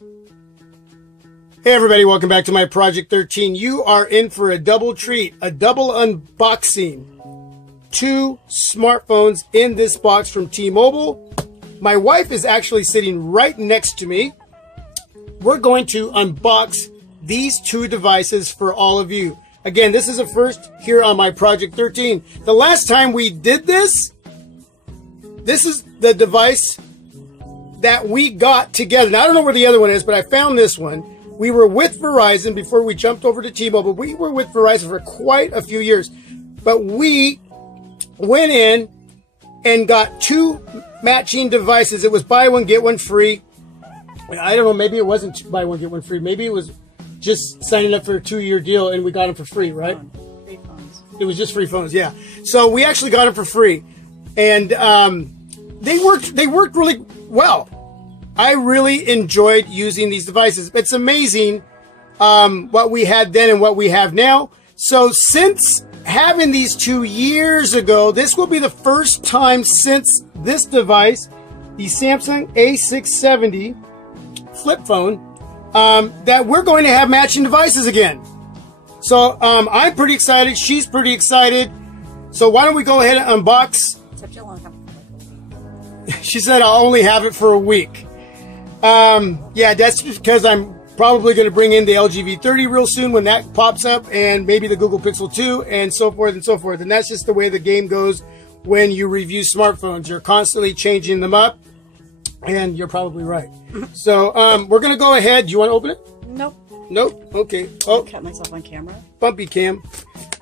Hey everybody, welcome back to my Project 13. You are in for a double treat, a double unboxing. 2 smartphones in this box from T-Mobile. My wife is actually sitting right next to me. We're going to unbox these 2 devices for all of you. Again, this is a first here on my Project 13. The last time we did this is the device that we got together. Now, I don't know where the other one is, but I found this one. We were with Verizon before we jumped over to T-Mobile. We were with Verizon for quite a few years. But we went in and got 2 matching devices. It was buy one, get one free. I don't know, maybe it wasn't buy one, get one free. Maybe it was just signing up for a 2-year deal and we got them for free, right? Free phones. It was just free phones, yeah. So we actually got them for free. And they worked really well. I really enjoyed using these devices. It's amazing what we had then and what we have now. So since having these 2 years ago, this will be the first time since this device, the Samsung A670 flip phone, that we're going to have matching devices again. So I'm pretty excited. She's pretty excited. So why don't we go ahead and unbox? Except you'll only have it for like a week. She said I'll only have it for a week. Yeah, that's because I'm probably going to bring in the LG V30 real soon when that pops up, and maybe the Google Pixel 2, and so forth and so forth. And that's just the way the game goes when you review smartphones. You're constantly changing them up, and you're probably right. So we're going to go ahead. Do you want to open it? Nope. Nope. Okay. Oh, I cut myself on camera. bumpy cam.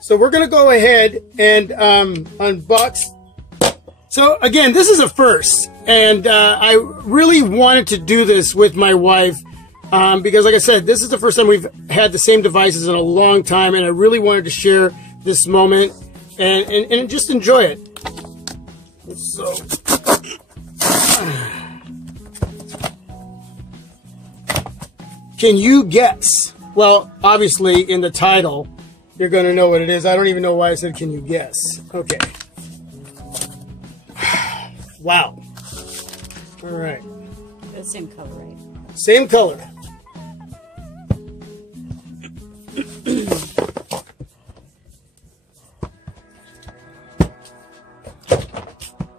So we're going to go ahead and unbox. So again, this is a first, and I really wanted to do this with my wife because, like I said, this is the first time we've had the same devices in a long time, and I really wanted to share this moment and just enjoy it. So, can you guess? Well, obviously, in the title, you're going to know what it is. I don't even know why I said, can you guess? Okay. Wow. All right. The same color, right? Same color.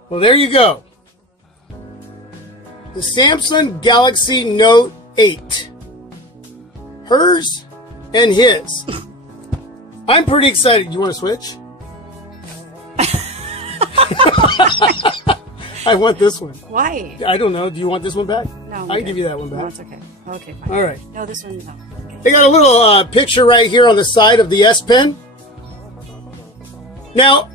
Well, there you go. The Samsung Galaxy Note 8. Hers and his. I'm pretty excited. You want to switch? I want this one. Why? I don't know. Do you want this one back? No. I can give you that one back. No, it's okay. Okay, fine. All right. No, this one, no. Okay. They got a little picture right here on the side of the S Pen. Now,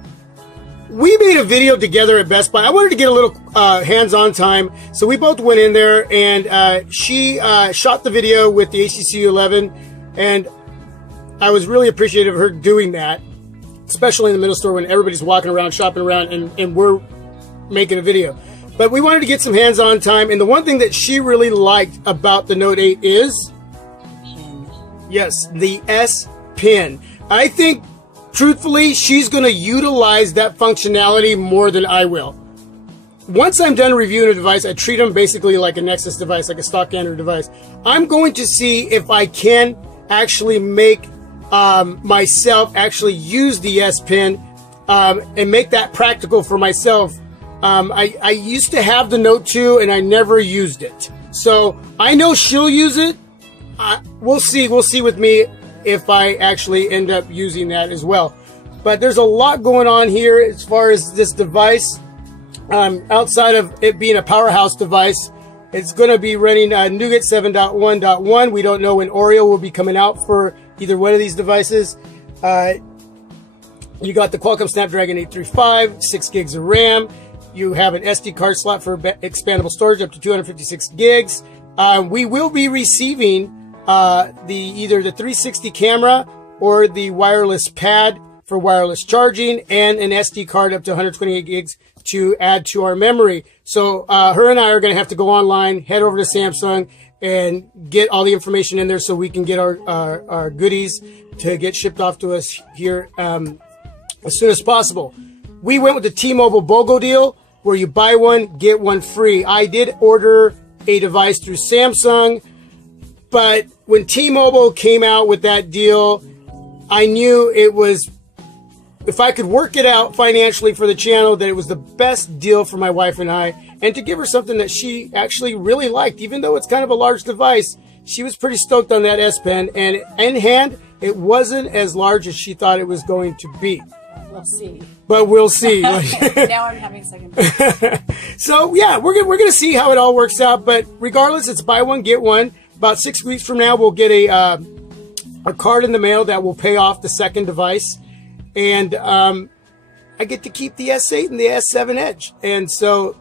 we made a video together at Best Buy. I wanted to get a little hands-on time, so we both went in there, and she shot the video with the HTC 11, and I was really appreciative of her doing that, especially in the middle store when everybody's walking around, shopping around, and we're making a video. But we wanted to get some hands-on time, and the one thing that she really liked about the Note 8 is yes, the S Pen. I think, truthfully, she's going to utilize that functionality more than I will. Once I'm done reviewing a device, I treat them basically like a Nexus device, like a stock Android device. I'm going to see if I can actually make myself actually use the S Pen and make that practical for myself. I used to have the Note 2 and I never used it. So I know she'll use it. We'll see. We'll see with me if I actually end up using that as well. But there's a lot going on here as far as this device. Outside of it being a powerhouse device, it's going to be running Nougat 7.1.1. We don't know when Oreo will be coming out for either one of these devices. You got the Qualcomm Snapdragon 835, 6 gigs of RAM. You have an SD card slot for expandable storage up to 256 gigs. We will be receiving either the 360 camera or the wireless pad for wireless charging, and an SD card up to 128 gigs to add to our memory. So her and I are going to have to go online, head over to Samsung, and get all the information in there so we can get our goodies to get shipped off to us here as soon as possible. We went with the T-Mobile BOGO deal, where you buy one, get one free. I did order a device through Samsung. But when T-Mobile came out with that deal, I knew it was, if I could work it out financially for the channel, that it was the best deal for my wife and I, and to give her something that she actually really liked. Even though it's kind of a large device, she was pretty stoked on that S Pen, and in hand, it wasn't as large as she thought it was going to be. We'll see. But we'll see. Now I'm having second thoughts. So yeah, we're gonna see how it all works out. But regardless, it's buy one get one. About 6 weeks from now, we'll get a card in the mail that will pay off the second device, and I get to keep the S8 and the S7 Edge. And so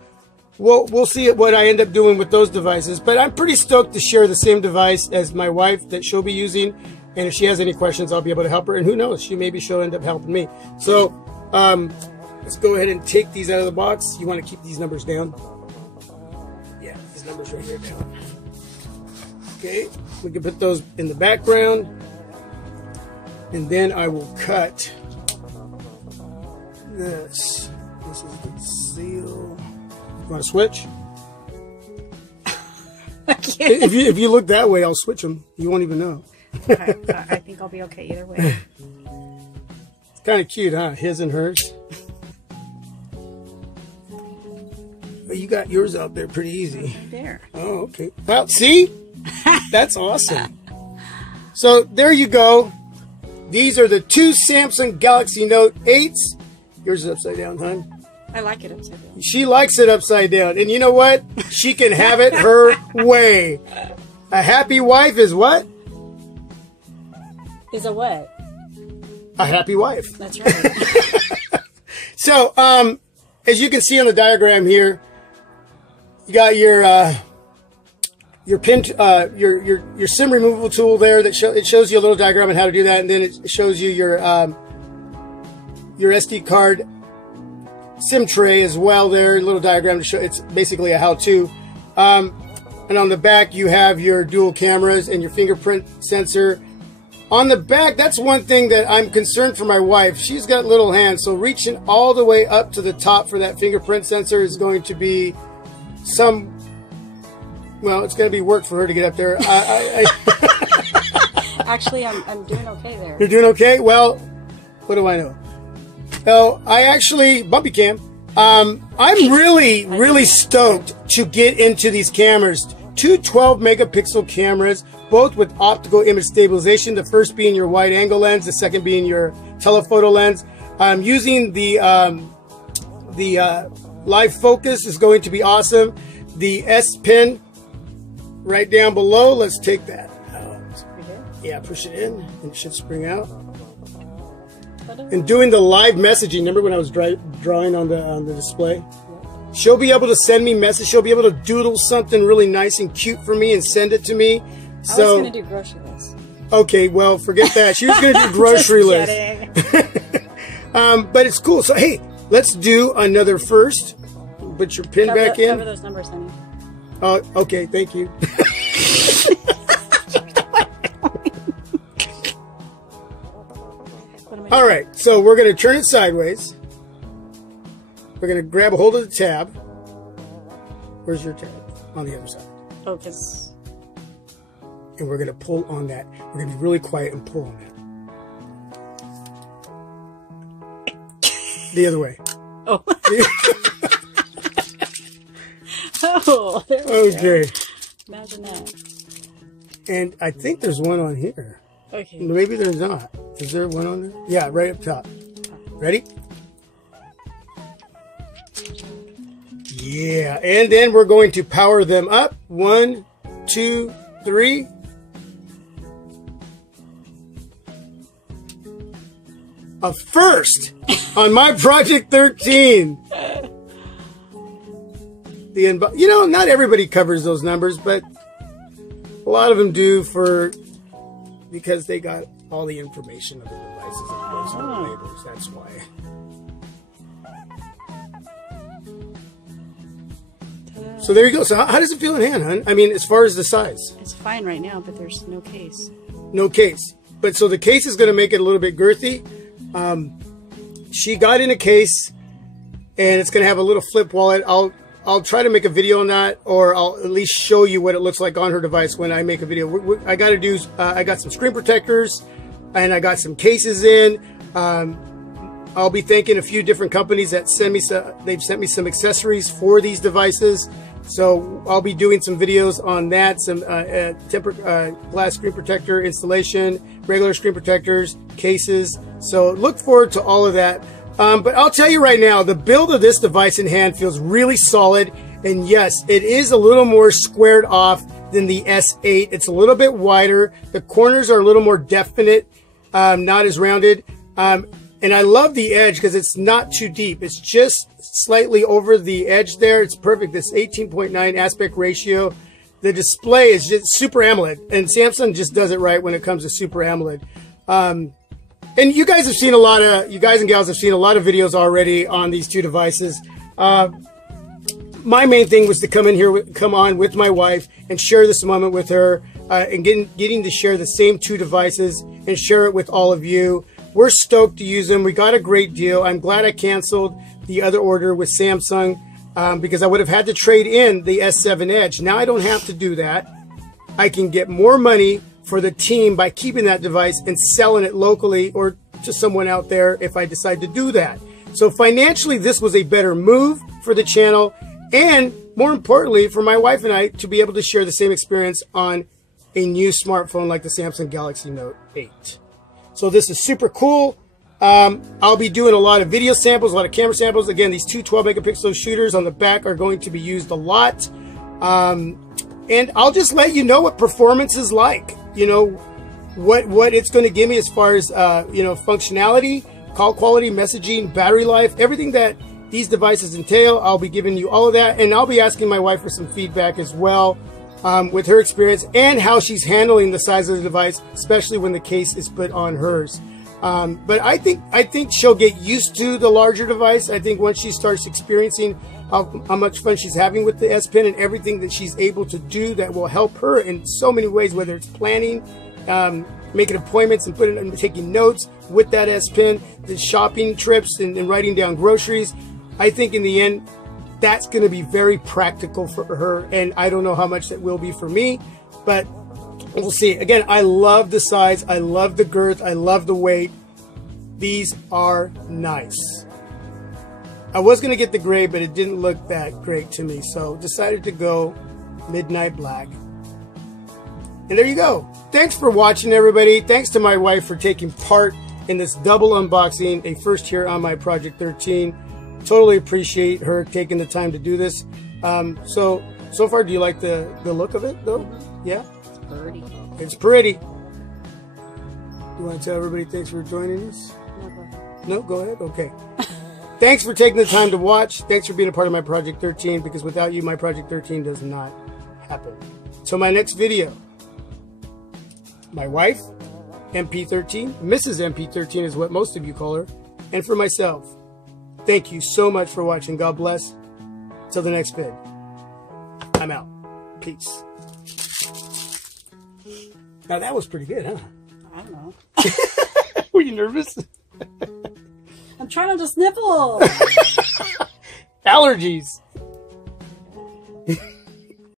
we'll see what I end up doing with those devices. But I'm pretty stoked to share the same device as my wife that she'll be using. And if she has any questions, I'll be able to help her. And who knows, she'll end up helping me. So let's go ahead and take these out of the box. You want to keep these numbers down? Yeah, these numbers right here down. Okay, we can put those in the background. And then I will cut this. This is the seal. You want to switch? if you look that way, I'll switch them. You won't even know. I think I'll be okay either way. It's kind of cute, huh? His and hers. But you got yours out there pretty easy. There. Oh, okay. Well, see? That's awesome. So there you go. These are the two Samsung Galaxy Note 8's. Yours is upside down, hon. I like it upside down. She likes it upside down. And you know what? She can have it her way. A happy wife is what? Is a what? A happy wife. That's right. So, as you can see on the diagram here, you got your pin, your SIM removal tool there. That it shows you a little diagram on how to do that, and then it shows you your SD card SIM tray as well. There, a little diagram to show. It's basically a how-to. And on the back, you have your dual cameras and your fingerprint sensor. On the back, that's one thing that I'm concerned for my wife. She's got little hands, so reaching all the way up to the top for that fingerprint sensor is going to be it's going to be work for her to get up there. Actually, I'm doing okay there. You're doing okay? Well, what do I know? Oh, Bumpy Cam. I'm really stoked to get into these cameras. Two 12 megapixel cameras, both with optical image stabilization. The first being your wide angle lens, the second being your telephoto lens. Using the live focus is going to be awesome. The S Pen right down below. Let's take that out. Yeah, push it in and it should spring out. And doing the live messaging. Remember when I was drawing on the display? She'll be able to send me messages. She'll be able to doodle something really nice and cute for me and send it to me. I was going to do grocery list. Okay, well, forget that. She was going to do grocery list. But it's cool. So, hey, let's do another first. Put your pin back in. Cover those numbers, honey. Oh, okay. Thank you. All right. So we're going to turn it sideways. We're going to grab a hold of the tab. Where's your tab? On the other side. Oh, because... And we're going to pull on that. We're going to be really quiet and pull on it. The other way. Oh. Oh, there we okay. Go. Imagine that. And I think there's one on here. Okay. Maybe there's not. Is there one on there? Yeah, right up top. Ready? Yeah, and then we're going to power them up. 1, 2, 3. A first on my Project 13. Not everybody covers those numbers, but a lot of them do because they got all the information of the devices and those on the labels. That's why. So there you go. So how does it feel in hand, hon? I mean, as far as the size. It's fine right now, but there's no case. No case. But so the case is going to make it a little bit girthy. She got in a case, and it's going to have a little flip wallet. I'll I'll try to make a video on that, or I'll at least show you what it looks like on her device when I make a video. I got to do. I got some screen protectors, and I got some cases in. I'll be thanking a few different companies that send me some. They've sent me some accessories for these devices. So I'll be doing some videos on that, some tempered glass screen protector installation, regular screen protectors, cases. So look forward to all of that. But I'll tell you right now, the build of this device in hand feels really solid. And yes, it is a little more squared off than the S8. It's a little bit wider. The corners are a little more definite, not as rounded. And I love the edge because it's not too deep. It's just slightly over the edge there. It's perfect. This 18.9 aspect ratio. The display is just Super AMOLED. And Samsung just does it right when it comes to Super AMOLED. And you guys have seen you guys and gals have seen a lot of videos already on these two devices. My main thing was to come on with my wife and share this moment with her, and getting to share the same two devices and share it with all of you. We're stoked to use them. We got a great deal. I'm glad I canceled the other order with Samsung because I would have had to trade in the S7 Edge. Now I don't have to do that. I can get more money for the team by keeping that device and selling it locally or to someone out there if I decide to do that. So financially, this was a better move for the channel, and more importantly, for my wife and I to be able to share the same experience on a new smartphone like the Samsung Galaxy Note 8. So this is super cool. I'll be doing a lot of video samples, a lot of camera samples. Again, these two 12 megapixel shooters on the back are going to be used a lot. And I'll just let you know what performance is like. You know, what it's going to give me as far as, functionality, call quality, messaging, battery life, everything that these devices entail. I'll be giving you all of that. And I'll be asking my wife for some feedback as well. With her experience and how she's handling the size of the device, especially when the case is put on hers. But I think she'll get used to the larger device. I think once she starts experiencing how much fun she's having with the S Pen and everything that she's able to do that will help her in so many ways, whether it's planning, making appointments and taking notes with that S Pen, the shopping trips and writing down groceries. I think in the end, that's going to be very practical for her, and I don't know how much that will be for me, but we'll see. Again, I love the size, I love the girth, I love the weight. These are nice. I was going to get the gray, but it didn't look that great to me, so decided to go midnight black. And there you go. Thanks for watching, everybody. Thanks to my wife for taking part in this double unboxing, a first here on my Project 13. Totally appreciate her taking the time to do this. So far, do you like the look of it, though? Yeah? It's pretty. It's pretty. Do you want to tell everybody thanks for joining us? No, go ahead. Okay. Thanks for taking the time to watch. Thanks for being a part of my Project 13, because without you, my Project 13 does not happen. Till my next video, my wife, MP13, Mrs. MP13 is what most of you call her, and for myself, thank you so much for watching. God bless. Till the next vid. I'm out. Peace. Now that was pretty good, huh? I don't know. Were you nervous? I'm trying not to sniffle. Allergies.